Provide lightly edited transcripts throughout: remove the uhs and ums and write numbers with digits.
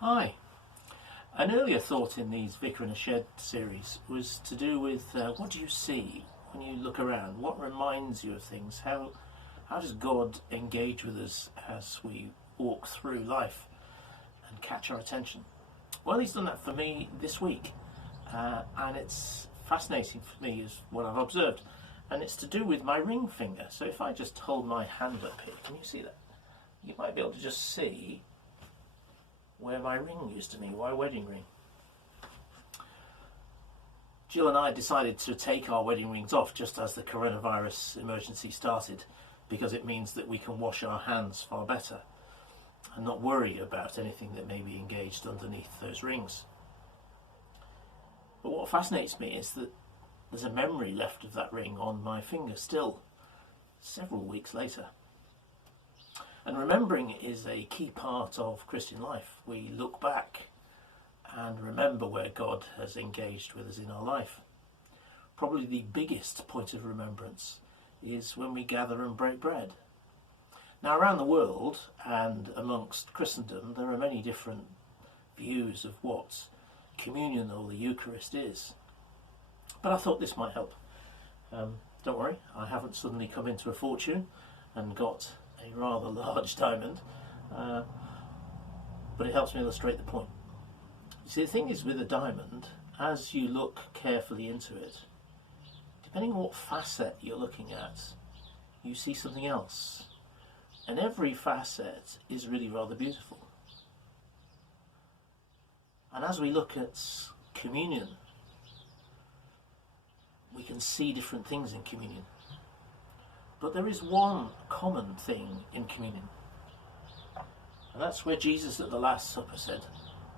Hi. An earlier thought in these Vicar in a Shed series was to do with what do you see when you look around? What reminds you of things? How does God engage with us as we walk through life and catch our attention? Well, he's done that for me this week, and it's fascinating for me is what I've observed, and it's to do with my ring finger. So if I just hold my hand up here, can you see that? You might be able to just see where my ring used to be, my wedding ring. Jill and I decided to take our wedding rings off just as the coronavirus emergency started, because it means that we can wash our hands far better and not worry about anything that may be engaged underneath those rings. But what fascinates me is that there's a memory left of that ring on my finger still, several weeks later. And remembering is a key part of Christian life. We look back and remember where God has engaged with us in our life. Probably the biggest point of remembrance is when we gather and break bread. Now, around the world and amongst Christendom, there are many different views of what communion or the Eucharist is. But I thought this might help. Don't worry, I haven't suddenly come into a fortune and got a rather large diamond, but it helps me illustrate the point. You see, the thing is with a diamond, as you look carefully into it, depending on what facet you're looking at, you see something else. And every facet is really rather beautiful. And as we look at communion, we can see different things in communion. But there is one common thing in communion. And that's where Jesus at the Last Supper said,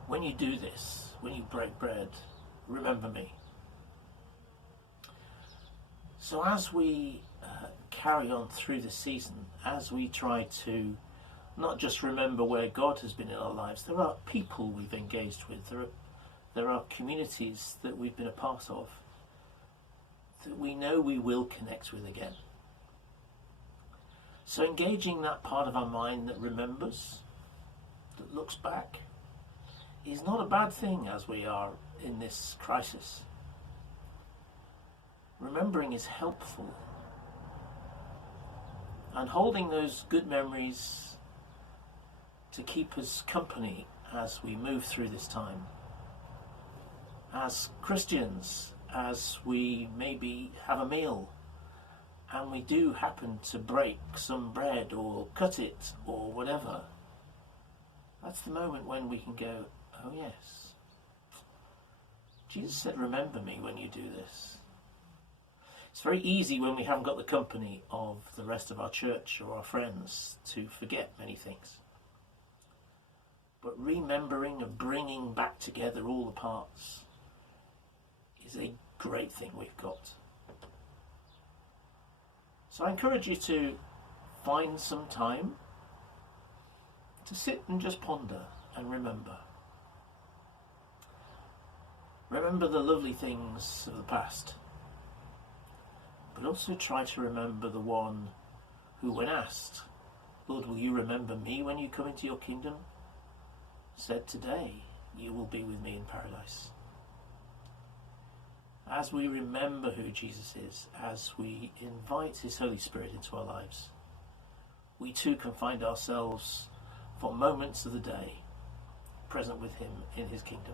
when you do this, when you break bread, remember me. So as we carry on through the season, as we try to not just remember where God has been in our lives, there are people we've engaged with, there are communities that we've been a part of, that we know we will connect with again. So engaging that part of our mind that remembers, that looks back, is not a bad thing as we are in this crisis. Remembering is helpful. And holding those good memories to keep us company as we move through this time. As Christians, as we maybe have a meal, and we do happen to break some bread or cut it or whatever, that's the moment when we can go, oh yes, Jesus said, remember me when you do this. It's very easy when we haven't got the company of the rest of our church or our friends to forget many things. But remembering and bringing back together all the parts is a great thing we've got. So I encourage you to find some time to sit and just ponder and remember. Remember the lovely things of the past, but also try to remember the one who, when asked, Lord, will you remember me when you come into your kingdom? Said, today you will be with me in paradise. As we remember who Jesus is, as we invite his Holy Spirit into our lives, we too can find ourselves for moments of the day present with him in his kingdom.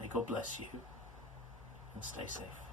May God bless you and stay safe.